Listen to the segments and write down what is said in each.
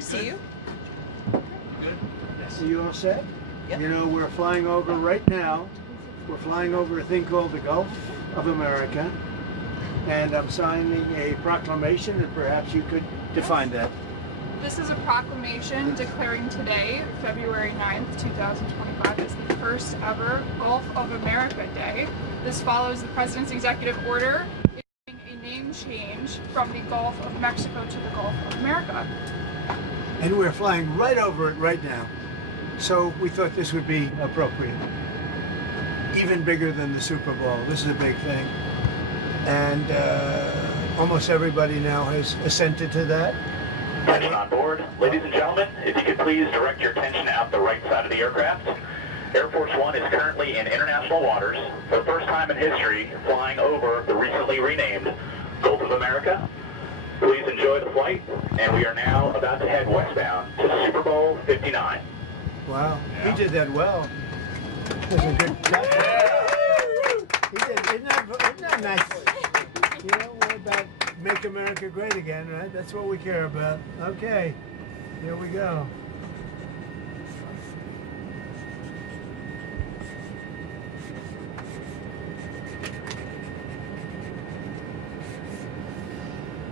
to see you. Good. So you all set? Yep. You know, we're flying over right now. We're flying over a thing called the Gulf of America. And I'm signing a proclamation, and perhaps you could define that. This is a proclamation declaring today, February 9th, 2025, as the first ever Gulf of America Day. This follows the President's executive order issuing a name change from the Gulf of Mexico to the Gulf of America. And we're flying right over it right now. So we thought this would be appropriate. Even bigger than the Super Bowl. This is a big thing. And almost everybody now has assented to that. Attention on board. Ladies and gentlemen, if you could please direct your attention out the right side of the aircraft. Air Force One is currently in international waters, for the first time in history, flying over the recently renamed Gulf of America. Please enjoy the flight, and we are now about to head westbound to Super Bowl 59. Wow, he did that well. That's a good job. He did, isn't that nice? You know, we're about make America great again, right? That's what we care about. Okay, here we go.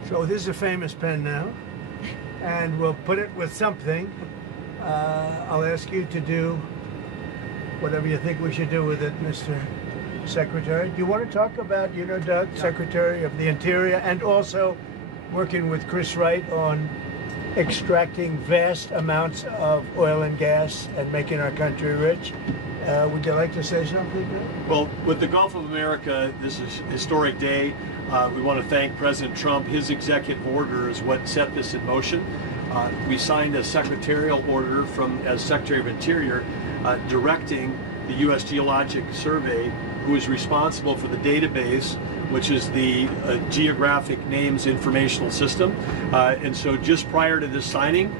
So this is a famous pen now, and we'll put it with something. I'll ask you to do whatever you think we should do with it, Mr. Secretary. Do you want to talk about, you know, Doug, Secretary of the Interior, and also working with Chris Wright on extracting vast amounts of oil and gas and making our country rich? Would you like to say something? Well, with the Gulf of America, this is a historic day. We want to thank President Trump. His executive order is what set this in motion. We signed a secretarial order as Secretary of Interior directing the U.S. Geologic Survey, who is responsible for the database, which is the Geographic Names Informational System. And so just prior to this signing,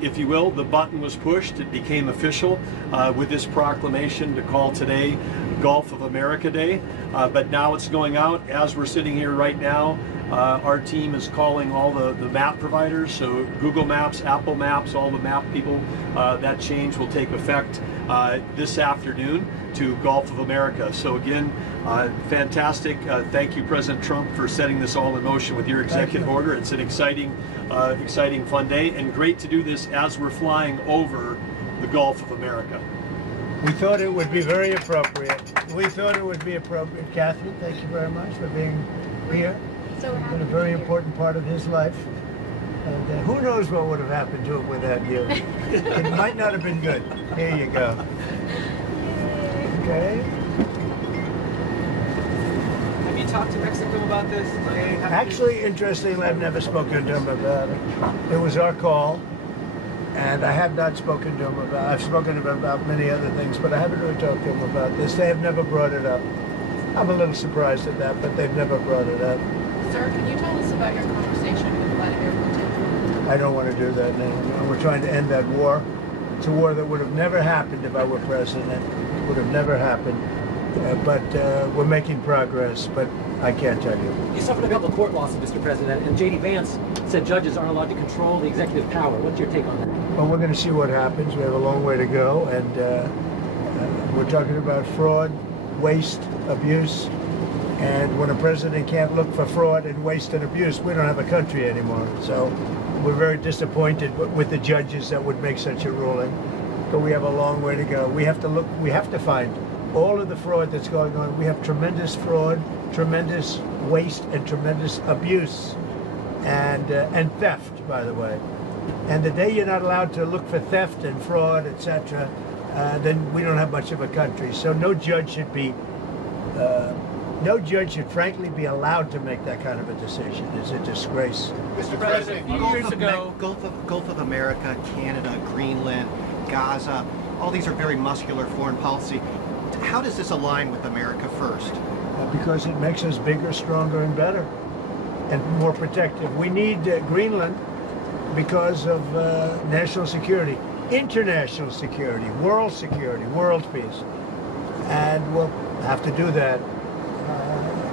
if you will, the button was pushed. It became official with this proclamation to call today Gulf of America Day. But now it's going out. As we're sitting here right now, our team is calling all the map providers, so Google Maps, Apple Maps, all the map people. That change will take effect this afternoon to Gulf of America. So again, fantastic. Thank you, President Trump, for setting this all in motion with your executive order. It's an exciting, fun day, and great to do this as we're flying over the Gulf of America. We thought it would be very appropriate. We thought it would be appropriate. Kathy, thank you very much for being here. So It's been a very important part of his life. And who knows what would have happened to him without you. It might not have been good. Here you go. Okay. Have you talked to Mexico about this? Actually, interestingly, I've never spoken to him about it. It was our call. And I have not spoken to him about, I've spoken to him about many other things, but I haven't really talked to him about this. They have never brought it up. I'm a little surprised at that, but they've never brought it up. Sir, can you tell us about your conversation with Vladimir Putin? I don't want to do that now. We're trying to end that war. It's a war that would have never happened if I were president. It would have never happened. But we're making progress, but I can't tell you. You suffered a couple of court losses, Mr. President, and J.D. Vance said judges aren't allowed to control the executive power. What's your take on that? Well, we're going to see what happens. We have a long way to go, and we're talking about fraud, waste, abuse, and when a president can't look for fraud and waste and abuse, we don't have a country anymore. So we're very disappointed with the judges that would make such a ruling, but we have a long way to go. We have to find all of the fraud that's going on. We have tremendous fraud, tremendous waste, and tremendous abuse, and theft, by the way. And the day you're not allowed to look for theft and fraud, etc., then we don't have much of a country. So no judge should frankly be allowed to make that kind of a decision. It's a disgrace. Mr. President, a few years ago, Gulf of America, Canada, Greenland, Gaza, all these are very muscular foreign policy. How does this align with America first? Because it makes us bigger, stronger, and better, and more protective. We need Greenland because of national security, international security, world peace. And we'll have to do that.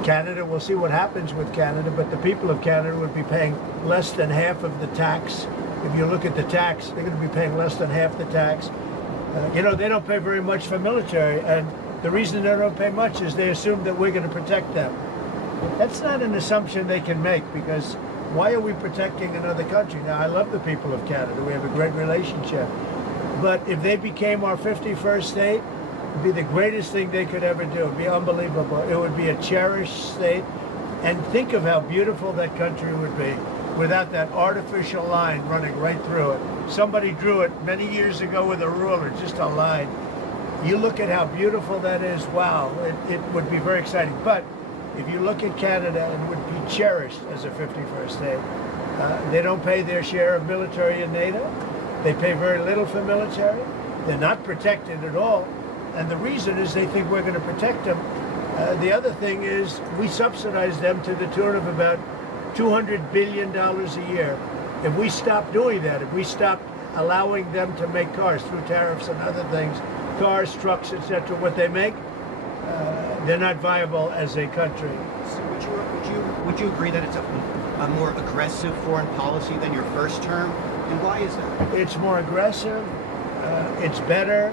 Canada, we'll see what happens with Canada, but the people of Canada would be paying less than half of the tax If you look at the tax, they're going to be paying less than half the tax. You know, they don't pay very much for military, and the reason they don't pay much is they assume that we're going to protect them. That's not an assumption they can make, because why are we protecting another country? Now, I love the people of Canada. We have a great relationship. But if they became our 51st state, it would be the greatest thing they could ever do. It would be unbelievable. It would be a cherished state. And think of how beautiful that country would be without that artificial line running right through it. Somebody drew it many years ago with a ruler, just a line. You look at how beautiful that is, wow, it would be very exciting. But if you look at Canada, it would be cherished as a 51st state. They don't pay their share of military in NATO. They pay very little for military. They're not protected at all. And the reason is they think we're going to protect them. The other thing is we subsidize them to the tune of about $200 billion a year. If we stop doing that, if we stop allowing them to make cars through tariffs and other things, cars, trucks, etc., what they make, they're not viable as a country. So would you agree that it's a more aggressive foreign policy than your first term? And why is that? It's more aggressive. It's better.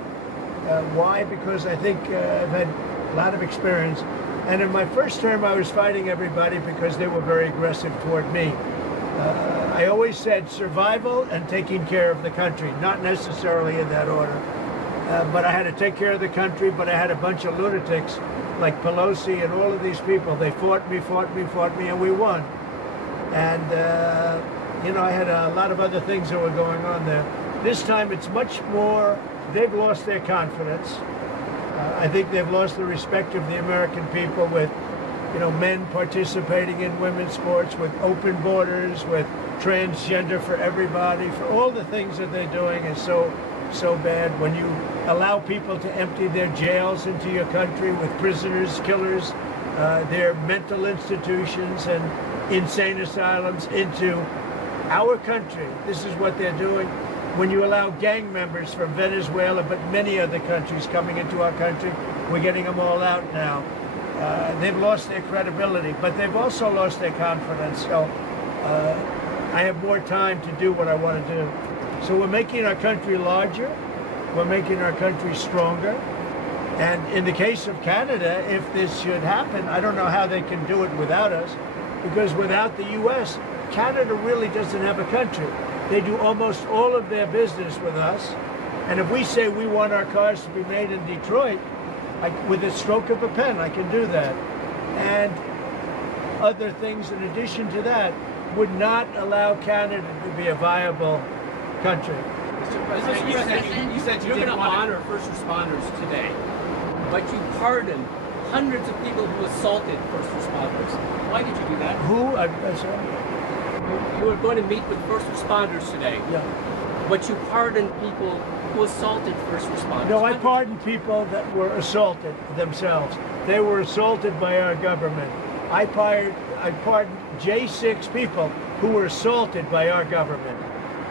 Why? Because I think I've had a lot of experience. And in my first term, I was fighting everybody because they were very aggressive toward me. I always said survival and taking care of the country, not necessarily in that order. But I had to take care of the country, but I had a bunch of lunatics like Pelosi and all of these people. They fought me, and we won. And, you know, I had a lot of other things that were going on there. This time it's much more, they've lost their confidence. I think they've lost the respect of the American people with, you know, men participating in women's sports, with open borders, with transgender for everybody, for all the things that they're doing is so bad. When you allow people to empty their jails into your country with prisoners, killers, their mental institutions and insane asylums into our country, this is what they're doing. When you allow gang members from Venezuela, but many other countries coming into our country, we're getting them all out now. They've lost their credibility, but they've also lost their confidence. So I have more time to do what I want to do. So we're making our country larger. We're making our country stronger. And in the case of Canada, if this should happen, I don't know how they can do it without us, because without the U.S., Canada really doesn't have a country. They do almost all of their business with us. And if we say we want our cars to be made in Detroit, with a stroke of a pen, I can do that. And other things in addition to that would not allow Canada to be a viable country. Mr. President, you said you You're didn't going to want honor first responders today, but you pardoned hundreds of people who assaulted first responders. Why did you do that? Who? I'm sorry. You were going to meet with first responders today, Yeah. but you pardoned people who assaulted first responders. No, I pardoned people that were assaulted themselves. They were assaulted by our government. I pardoned J6 people who were assaulted by our government.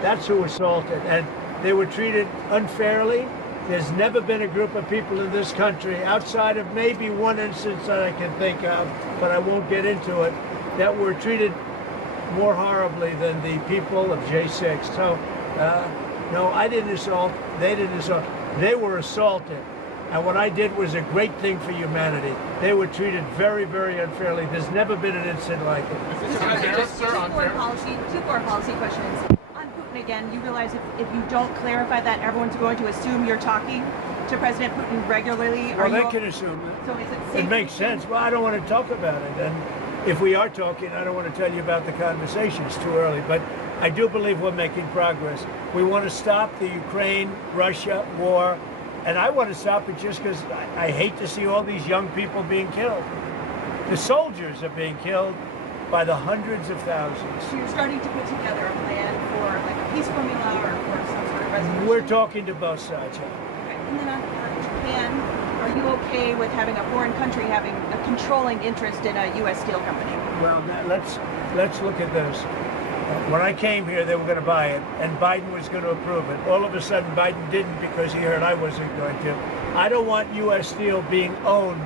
That's who assaulted, and they were treated unfairly. There's never been a group of people in this country, outside of maybe one instance that I can think of, but I won't get into it, that were treated more horribly than the people of J6. So, no, I didn't assault. They didn't assault. They were assaulted. And what I did was a great thing for humanity. They were treated very, very unfairly. There's never been an incident like it. Two foreign policy questions. On Putin again, you realize if you don't clarify that, everyone's going to assume you're talking to President Putin regularly. Well, they can assume that. So is it safe? It makes sense. Well, I don't want to talk about it. And if we are talking, I don't want to tell you about the conversation. It's too early. But I do believe we're making progress. We want to stop the Ukraine-Russia war. And I want to stop it just because I hate to see all these young people being killed. The soldiers are being killed by the hundreds of thousands. So you're starting to put together a plan for like a peace formula or for some sort of resolution? We're talking to both sides. Okay. And then on Japan, are you okay with having a foreign country having a controlling interest in a U.S. steel company? Well, let's look at this. When I came here, they were going to buy it, and Biden was going to approve it. All of a sudden, Biden didn't because he heard I wasn't going to. I don't want U.S. steel being owned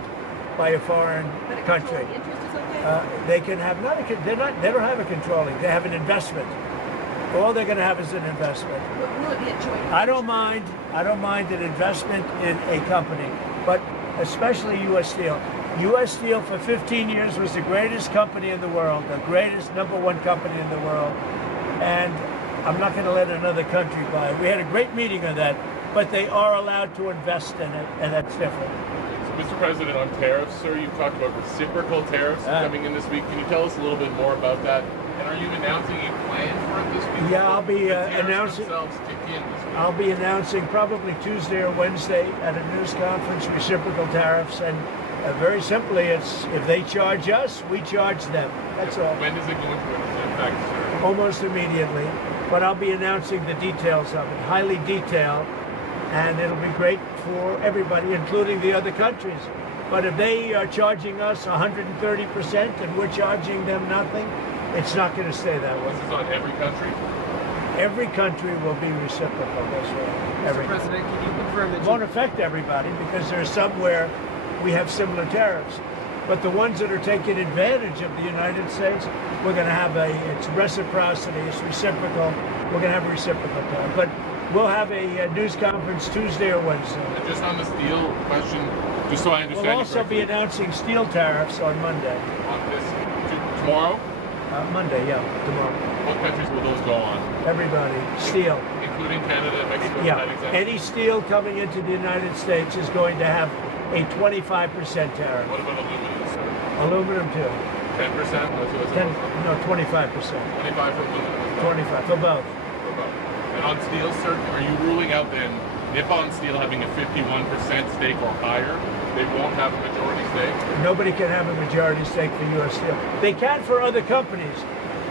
by a foreign country. Interest is okay? They can have they don't have a controlling. They have an investment. All they're going to have is an investment. Will it be a joint? I don't mind an investment in a company, but especially U.S. Steel. U.S. Steel for 15 years was the greatest company in the world, the greatest #1 company in the world, and I'm not going to let another country buy it. We had a great meeting on that, but they are allowed to invest in it, and that's different. Mr. President, on tariffs, sir, you've talked about reciprocal tariffs coming in this week. Can you tell us a little bit more about that? And are you announcing a plan for it this week? Yeah, I'll be announcing. I'll be announcing probably Tuesday or Wednesday at a news conference reciprocal tariffs, and very simply, it's if they charge us, we charge them. That's all. When is it going to affect, sir? Almost immediately, but I'll be announcing the details of it, highly detailed, and it'll be great for everybody, including the other countries. But if they are charging us 130% and we're charging them nothing, it's not going to stay that way. This is on every country? Every country will be reciprocal, that's right. Mr. President, can you confirm that It won't affect everybody because there's some where we have similar tariffs. But the ones that are taking advantage of the United States, we're going to have it's reciprocity, it's reciprocal. We're going to have a reciprocal tariff. But we'll have a news conference Tuesday or Wednesday. And just on the steel question, just so I understand. We'll also be announcing steel tariffs on Monday. On this, tomorrow? Monday, yeah, tomorrow. What countries will those go on? Everybody, steel. Including Canada and Mexico? Yeah, any steel coming into the United States is going to have a 25% tariff. What about aluminum, sir? Aluminum too. 10%? No, 25%. 25 for aluminum? 25 for both. For both. And on steel, sir, are you ruling out then Nippon Steel having a 51% stake or higher? They won't have a majority stake? Nobody can have a majority stake for U.S. Steel. They can for other companies,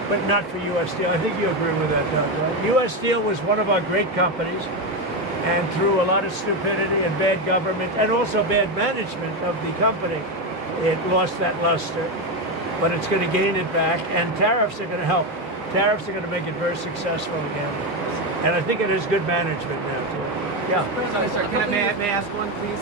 but not for U.S. Steel. I think you agree with that, Doug, right? U.S. Steel was one of our great companies, and through a lot of stupidity and bad government and also bad management of the company, it lost that luster. But it's going to gain it back, and tariffs are going to help. Tariffs are going to make it very successful again. And I think it is good management now, too. Yeah. Sir, may I ask one, please?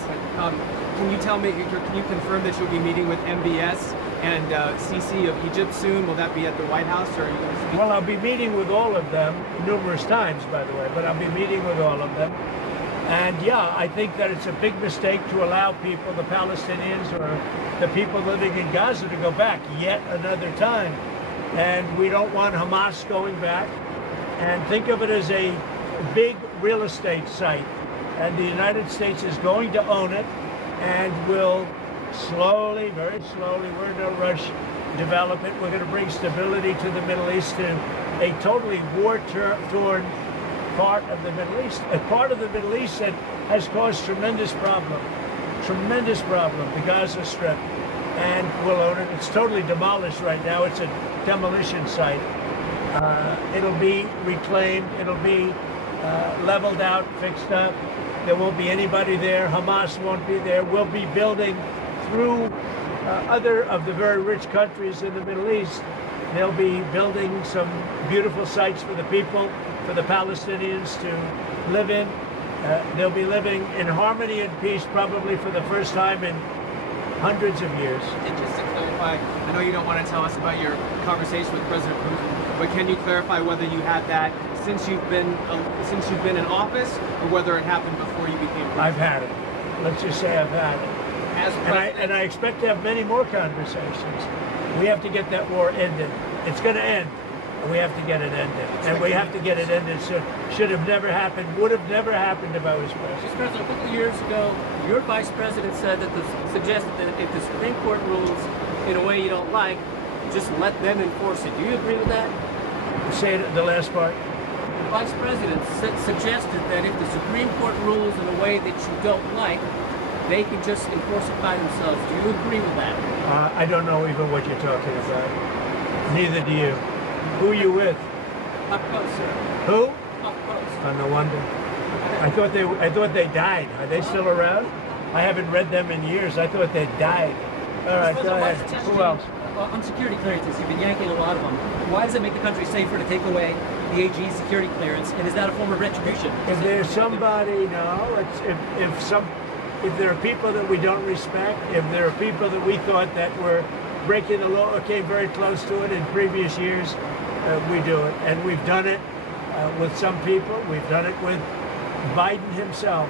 Can you tell me, can you confirm that you'll be meeting with MBS and CC of Egypt soon? Will that be at the White House, or are you going to speak? Well, I'll be meeting with all of them numerous times, by the way, but I'll be meeting with all of them. And yeah, I think that it's a big mistake to allow people, the Palestinians or the people living in Gaza, to go back yet another time. And we don't want Hamas going back. And think of it as a big real estate site. And the United States is going to own it and will slowly, very slowly, we're in no rush, develop it. We're going to bring stability to the Middle East, to a totally war-torn part of the Middle East, a part of the Middle East that has caused tremendous problem, the Gaza Strip, and we'll own it. It's totally demolished right now. It's a demolition site. It'll be reclaimed. It'll be leveled out, fixed up. There won't be anybody there. Hamas won't be there. We'll be building through other of the very rich countries in the Middle East. They'll be building some beautiful sites for the people, for the Palestinians to live in. They'll be living in harmony and peace probably for the first time in hundreds of years. And just to clarify, I know you don't want to tell us about your conversation with President Putin, but can you clarify whether you had that since you've been in office, or whether it happened before you became president? I've had it. Let's just say I've had it. And I expect to have many more conversations. We have to get that war ended. It's going to end. We have to get it ended. And we have to get it ended soon. Should have never happened, would have never happened if I was president. Mr. President, a couple of years ago, your vice president said that suggested that if the Supreme Court rules in a way you don't like, just let them enforce it. Do you agree with that? Say it, the last part. The vice president suggested that if the Supreme Court rules in a way that you don't like, they can just enforce it by themselves. Do you agree with that? I don't know even what you're talking about. Neither do you. Who are you with? Up close, sir. Who? Up close. Oh, no wonder. I thought they died. Are they still around? I haven't read them in years. I thought they died. All right, go ahead. Who else? On security clearances, you've been yanking a lot of them. Why does it make the country safer to take away the AG's security clearance? And is that a form of retribution? If there's somebody, no. It's if there are people that we don't respect, if there are people that we thought that were breaking the law or came very close to it in previous years, we do it. And we've done it with some people. We've done it with Biden himself.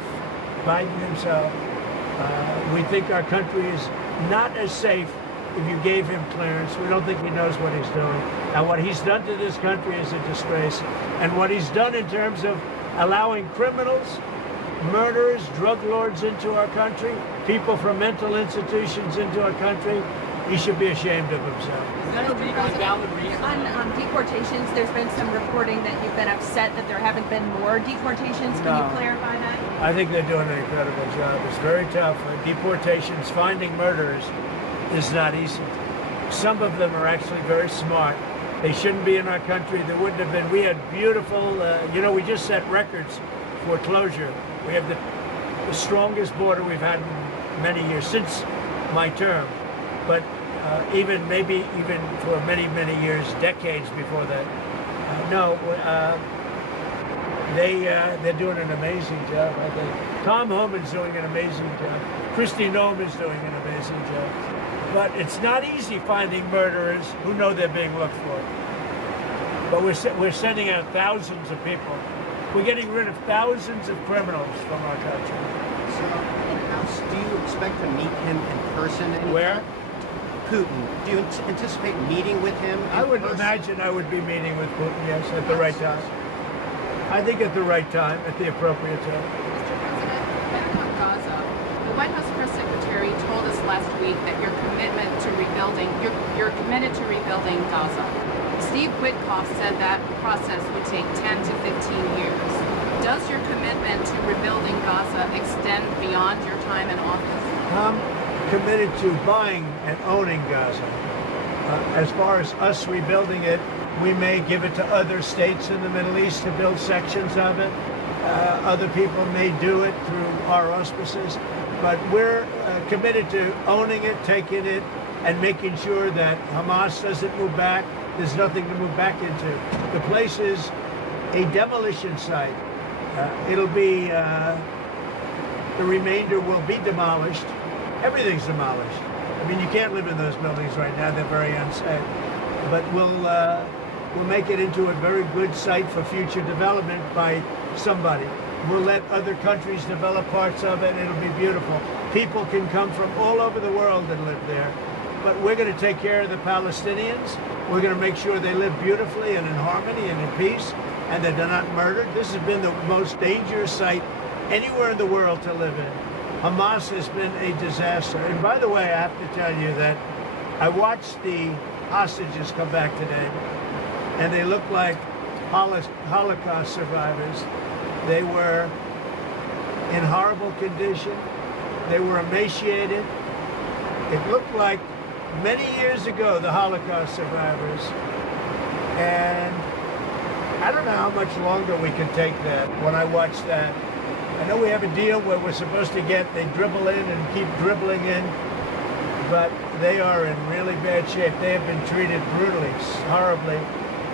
We think our country is not as safe if you gave him clearance. We don't think he knows what he's doing. And what he's done to this country is a disgrace. And what he's done in terms of allowing criminals, murderers, drug lords into our country, people from mental institutions into our country, he should be ashamed of himself. Is that a valid reason? On deportations, there's been some reporting that you've been upset that there haven't been more deportations. Can you clarify that? I think they're doing an incredible job. It's very tough. Deportations, finding murderers is not easy. Some of them are actually very smart. They shouldn't be in our country. There wouldn't have been. We had beautiful, we just set records for closure. We have the strongest border we've had in many years, since my term. But even for many, many years, decades before that. They're doing an amazing job, I think. Tom Homan's doing an amazing job. Kristi Noem is doing an amazing job. But it's not easy finding murderers who know they're being looked for. But we're sending out thousands of people. We're getting rid of thousands of criminals from our country. So, do you expect to meet him in person? Where? Putin. Do you anticipate meeting with him in I would person? imagine I would be meeting with Putin, yes, at the right time. I think at the right time, at the appropriate time. Mr. President, back on Gaza, the White House press secretary told us last week that you're committed to rebuilding Gaza. Steve Witkoff said that process would take 10 to 15 years. Does your commitment to rebuilding Gaza extend beyond your time in office? Committed to buying and owning Gaza. As far as us rebuilding it, we may give it to other states in the Middle East to build sections of it. Other people may do it through our auspices, but we're committed to owning it, taking it, and making sure that Hamas doesn't move back. There's nothing to move back into. The place is a demolition site. It'll be, the remainder will be demolished. Everything's demolished. I mean, you can't live in those buildings right now. They're very unsafe. But we'll make it into a very good site for future development by somebody. We'll let other countries develop parts of it. It'll be beautiful. People can come from all over the world and live there. But we're going to take care of the Palestinians. We're going to make sure they live beautifully and in harmony and in peace, and that they're not murdered. This has been the most dangerous site anywhere in the world to live in. Hamas has been a disaster. And by the way, I have to tell you that I watched the hostages come back today, and they look like Holocaust survivors. They were in horrible condition. They were emaciated. It looked like many years ago, the Holocaust survivors. And I don't know how much longer we can take that. When I watch that, I know we have a deal where we're supposed to they dribble in and keep dribbling in, but they are in really bad shape. They have been treated brutally, horribly.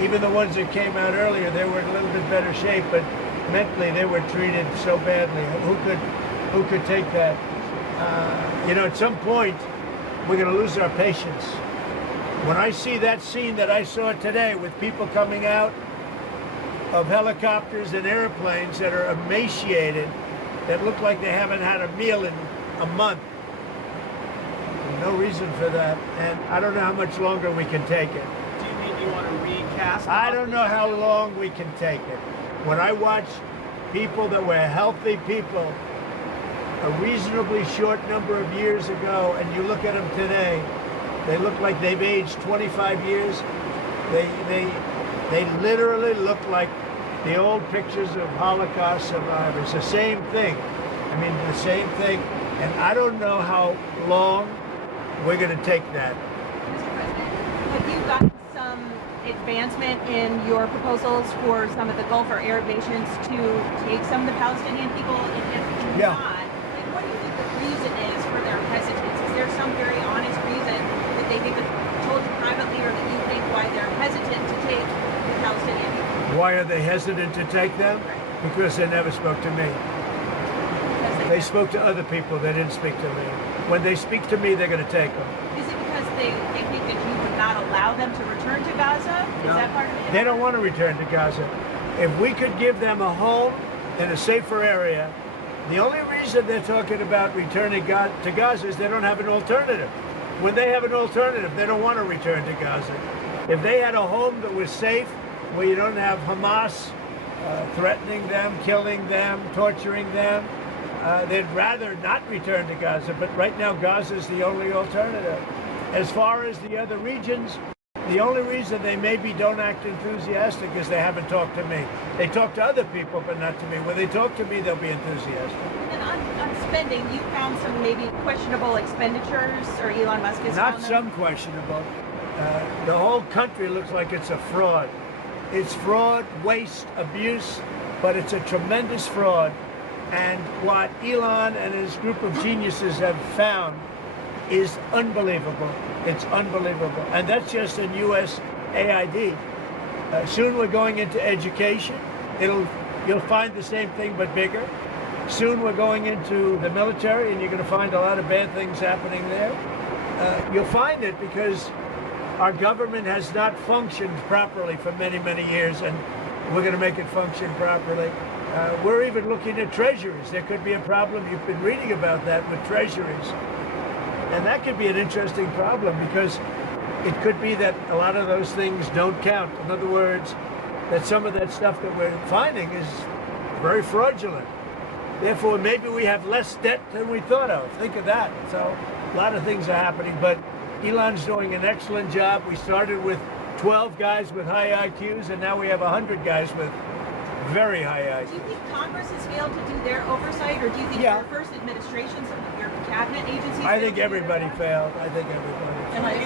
Even the ones that came out earlier, they were in a little bit better shape, but mentally they were treated so badly. Who could take that? At some point, we're going to lose our patience. When I see that scene that I saw today with people coming out of helicopters and airplanes that are emaciated, that look like they haven't had a meal in a month, no reason for that. And I don't know how much longer we can take it. Do you mean you want to recast? I don't know how long we can take it. When I watch people that were healthy people a reasonably short number of years ago, and you look at them today, they look like they've aged 25 years. They literally look like the old pictures of Holocaust survivors. The same thing. I mean, the same thing. And I don't know how long we're going to take that. Mr. President, have you gotten some advancement in your proposals for some of the Gulf or Arab nations to take some of the Palestinian people? And if not, what do you think the reason is for their hesitance? Is there some very honest reason that they haven't told you privately, or that you think why they're hesitant to take the Palestinian people? Why are they hesitant to take them? Because they never spoke to me. They spoke to other people. They didn't speak to me. When they speak to me, they're going to take them. Is it because they think that you would not allow them to return to Gaza? Is that part of it? They don't want to return to Gaza. If we could give them a home in a safer area, the only reason they're talking about returning to Gaza is they don't have an alternative. When they have an alternative, they don't want to return to Gaza. If they had a home that was safe, where you don't have Hamas threatening them, killing them, torturing them, they'd rather not return to Gaza. But right now, Gaza is the only alternative. As far as the other regions, the only reason they maybe don't act enthusiastic is they haven't talked to me. They talk to other people, but not to me. When they talk to me, they'll be enthusiastic. And on spending, you found some maybe questionable expenditures, or Elon Musk is not some questionable. The whole country looks like it's a fraud. It's fraud, waste, abuse, but it's a tremendous fraud. And what Elon and his group of geniuses have found is unbelievable. It's unbelievable. And that's just in USAID. Soon we're going into education. You'll find the same thing but bigger. Soon we're going into the military, and you're going to find a lot of bad things happening there. You'll find it because our government has not functioned properly for many, many years, and we're going to make it function properly. We're even looking at treasuries. There could be a problem. You've been reading about that with treasuries. And that could be an interesting problem because it could be that a lot of those things don't count. In other words, that some of that stuff that we're finding is very fraudulent. Therefore, maybe we have less debt than we thought of. Think of that. So a lot of things are happening, but Elon's doing an excellent job. We started with 12 guys with high IQs, and now we have 100 guys with very high IQs. Do you think Congress has failed to do their oversight, or do you think your first administration, some of your cabinet agencies? I think everybody failed. I think everybody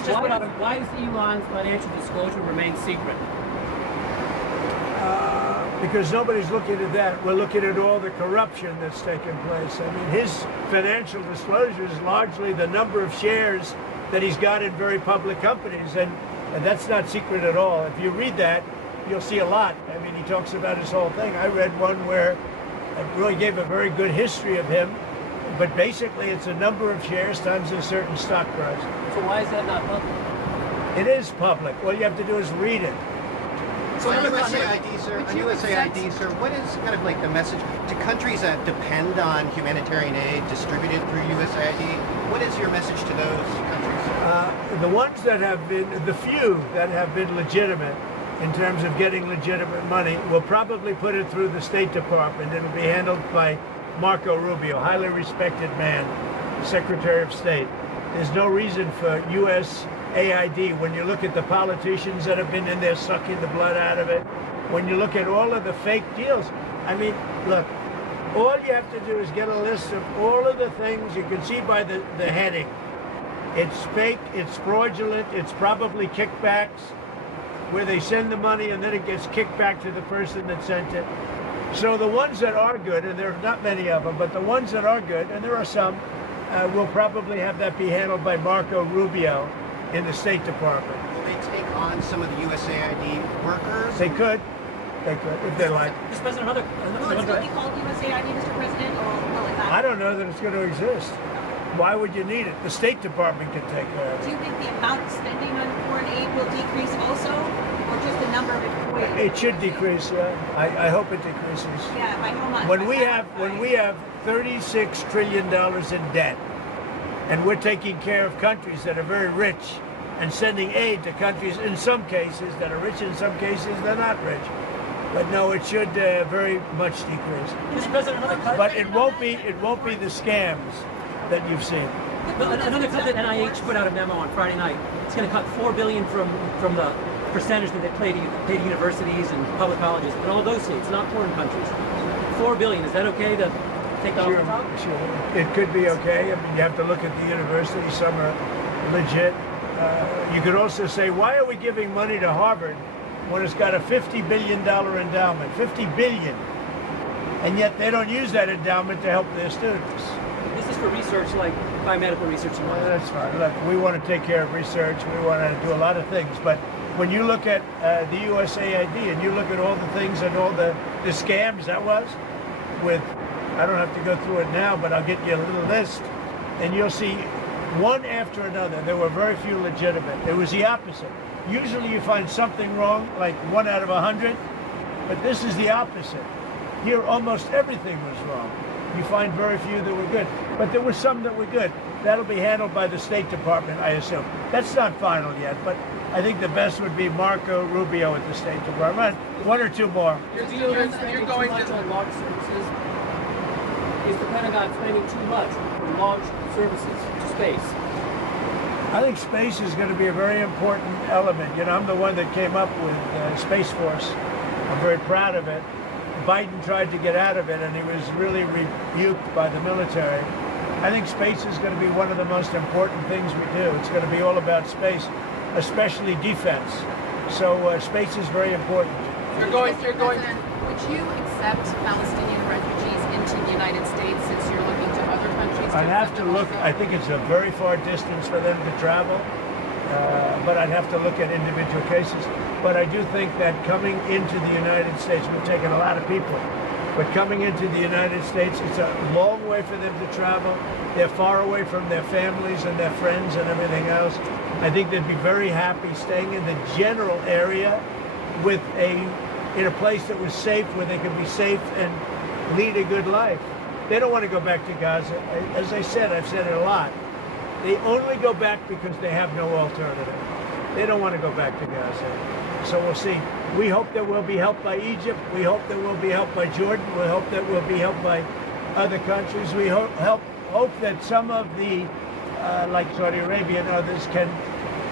failed. And why does Elon's financial disclosure remain secret? Because nobody's looking at that. We're looking at all the corruption that's taken place. I mean, his financial disclosure is largely the number of shares that he's got in very public companies, and that's not secret at all. If you read that, you'll see a lot. I mean, he talks about his whole thing. I read one where it really gave a very good history of him, but basically it's a number of shares times a certain stock price. So why is that not public? It is public. All you have to do is read it. So on USAID, sir, what is kind of like the message to countries that depend on humanitarian aid distributed through USAID? What is your message to those countries? The ones that have been, the few that have been legitimate in terms of getting legitimate money, will probably put it through the State Department. It'll be handled by Marco Rubio, highly respected man, Secretary of State. There's no reason for USAID, when you look at the politicians that have been in there sucking the blood out of it, when you look at all of the fake deals, I mean, look, all you have to do is get a list of all of the things you can see by the heading. It's fake, it's fraudulent, it's probably kickbacks, where they send the money and then it gets kicked back to the person that sent it. So the ones that are good, and there are not many of them, but the ones that are good, and there are some, will probably have that be handled by Marco Rubio in the State Department. Will they take on some of the USAID workers? They could, if they like. Mr. President, will it still be called USAID, Mr. President, or will it not? I don't know that it's going to exist. Why would you need it? The State Department can take care of it. Do you think the amount of spending on foreign aid will decrease also, or just the number of employees? It should decrease, yeah. I hope it decreases. Yeah, by how much? When we have $36 trillion in debt, and we're taking care of countries that are very rich and sending aid to countries in some cases that are rich, in some cases they're not rich. But no, it should very much decrease. Mr. President, but it won't be the scams that you've seen. Another country, NIH put out a memo on Friday night. It's going to cut $4 billion from the percentage that they pay to universities and public colleges, but all those states, not foreign countries. $4 billion, is that okay to take that off the top? Sure. It could be okay. I mean, you have to look at the universities. Some are legit. You could also say, why are we giving money to Harvard when it's got a $50 billion endowment? $50 billion. And yet they don't use that endowment to help their students. This is for research, like biomedical research. Well, that's fine. Look, we want to take care of research. We want to do a lot of things. But when you look at the USAID and you look at all the things and all the scams that was with, I don't have to go through it now, but I'll get you a little list, and you'll see one after another. There were very few legitimate. It was the opposite. Usually you find something wrong, like 1 out of 100, But this is the opposite. Here, almost everything was wrong. You find very few that were good. But there were some that were good. That'll be handled by the State Department, I assume. That's not final yet, but I think the best would be Marco Rubio at the State Department. One or two more. You're going to launch services. Is the Pentagon spending too much on launch services to space? I think space is going to be a very important element. You know, I'm the one that came up with Space Force. I'm very proud of it. Biden tried to get out of it, and he was really rebuked by the military. I think space is going to be one of the most important things we do. It's going to be all about space, especially defense. So space is very important. Would you accept Palestinian refugees into the United States since you're looking to other countries? I'd have to look. I think it's a very far distance for them to travel, but I'd have to look at individual cases. But I do think that coming into the United States, we've taken a lot of people, but coming into the United States, it's a long way for them to travel. They're far away from their families and their friends and everything else. I think they'd be very happy staying in the general area with in a place that was safe, where they could be safe and lead a good life. They don't want to go back to Gaza. As I said, I've said it a lot. They only go back because they have no alternative. They don't want to go back to Gaza. So we'll see. We hope that we'll be helped by Egypt. We hope that we'll be helped by Jordan. We hope that we'll be helped by other countries. We hope that some of the, like Saudi Arabia and others, can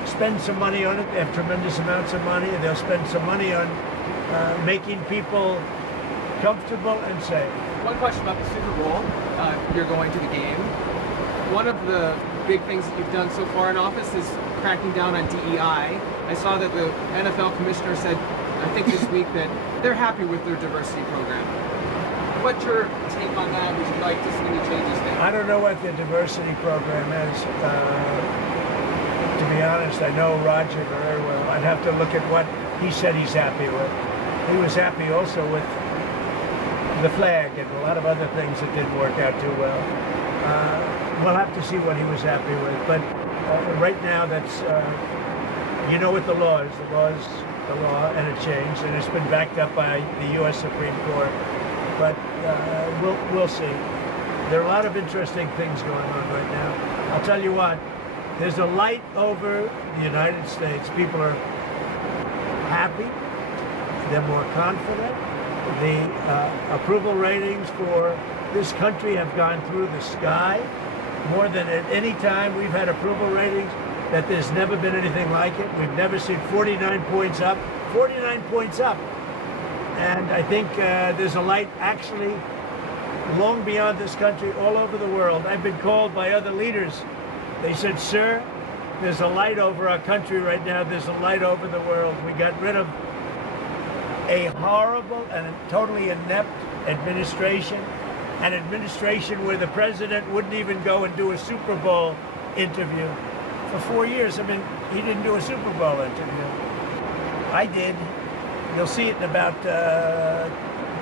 spend some money on it. They have tremendous amounts of money, and they'll spend some money on making people comfortable and safe. One question about the Super Bowl. You're going to the game. One of the big things that you've done so far in office is cracking down on DEI. I saw that the NFL commissioner said, I think this week, that they're happy with their diversity program. What's your take on that? Would you like to see any changes there? I don't know what the diversity program is. To be honest, I know Roger very well. I'd have to look at what he said he's happy with. He was happy also with the flag and a lot of other things that didn't work out too well. We'll have to see what he was happy with. But right now, that's, you know what the law is. The law is the law, and it changed, and it's been backed up by the U.S. Supreme Court. But we'll see. There are a lot of interesting things going on right now. I'll tell you what, there's a light over the United States. People are happy. They're more confident. The approval ratings for this country have gone through the sky. More than at any time we've had approval ratings that there's never been anything like it. We've never seen 49 points up. 49 points up. And I think there's a light actually long beyond this country, all over the world. I've been called by other leaders. They said, sir, there's a light over our country right now. There's a light over the world. We got rid of a horrible and totally inept administration, an administration where the president wouldn't even go and do a Super Bowl interview. For 4 years, I mean, he didn't do a Super Bowl interview. I did. You'll see it in about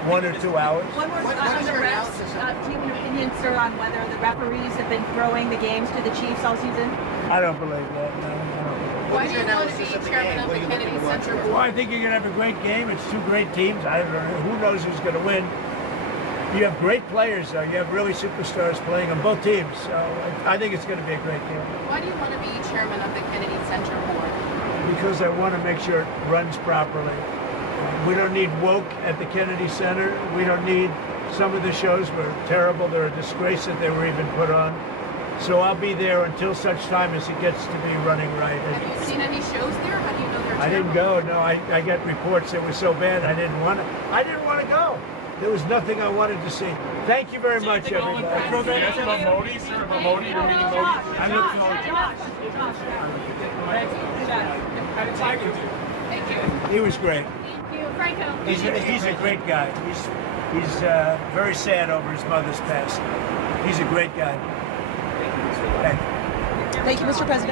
1 or 2 hours. One more on the refs. Do you have an opinion, sir, on whether the referees have been throwing the games to the Chiefs all season? I don't believe that, no. I don't believe that. Why do you want to be chairman of the Kennedy Center Board? Well, I think you're going to have a great game. It's two great teams. I don't know. Who knows who's going to win? You have great players, though. You have really superstars playing on both teams. So I think it's going to be a great game. Why do you want to be chairman of the Kennedy Center Board? Because I want to make sure it runs properly. We don't need woke at the Kennedy Center. We don't need, some of the shows were terrible. They're a disgrace that they were even put on. So I'll be there until such time as it gets to be running right. Have you seen any shows there? How do you know they're terrible? I didn't go. No, I got reports that were so bad. I didn't want to go. There was nothing I wanted to see. Thank you very much, everybody. Yes, about Modi, sir, about Modi, you're meeting Modi. I look forward to it. Thank you. He was great. Thank you. Franco. He's a great guy. He's very sad over his mother's passing. He's a great guy. Thank you. Thank you, Mr. President.